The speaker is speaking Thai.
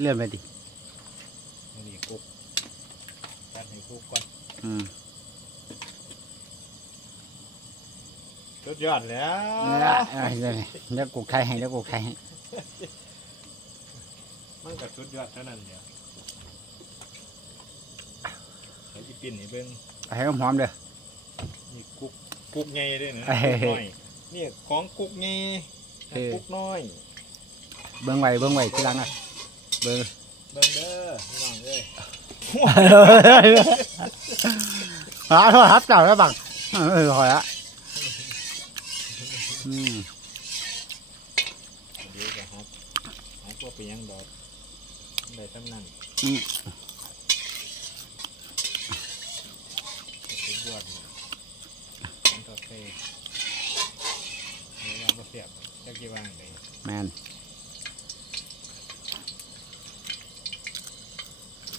เลื่อนไปดินี่กุ๊กตัดให้กุ๊กก่อนอืมสุดยอดแล้วแล้วเอาเดี๋ยวเดี๋ยวกูใครให้เดี๋ยวกูใครให้มันก็สุดยอดเท่านั้นเดียวใส่อีปิ่นนี่เบิ่งเอาให้หอมๆเด้อ นี่กุ๊กกุ๊กใหญ่ด้วยนะเอ้ย กุ๊กน้อยนี่ของกุ๊กใหญ่เออกุ๊กน้อย เบิ่งไว้เบิ่งไว้ทีหลังอะ เบิ่งเบิ่งเด้อพี่น้องเอ้ยหาโทษครับเจ้าแล้วบังเออหอยละอืมเดี๋ยวจะฮับฮับว่าไปยังดอกได้ตำนั้นสุดยอดนี่มันต่อเทเดี๋ยวเราบ่เสียบจักกี่วางเลยแมนเ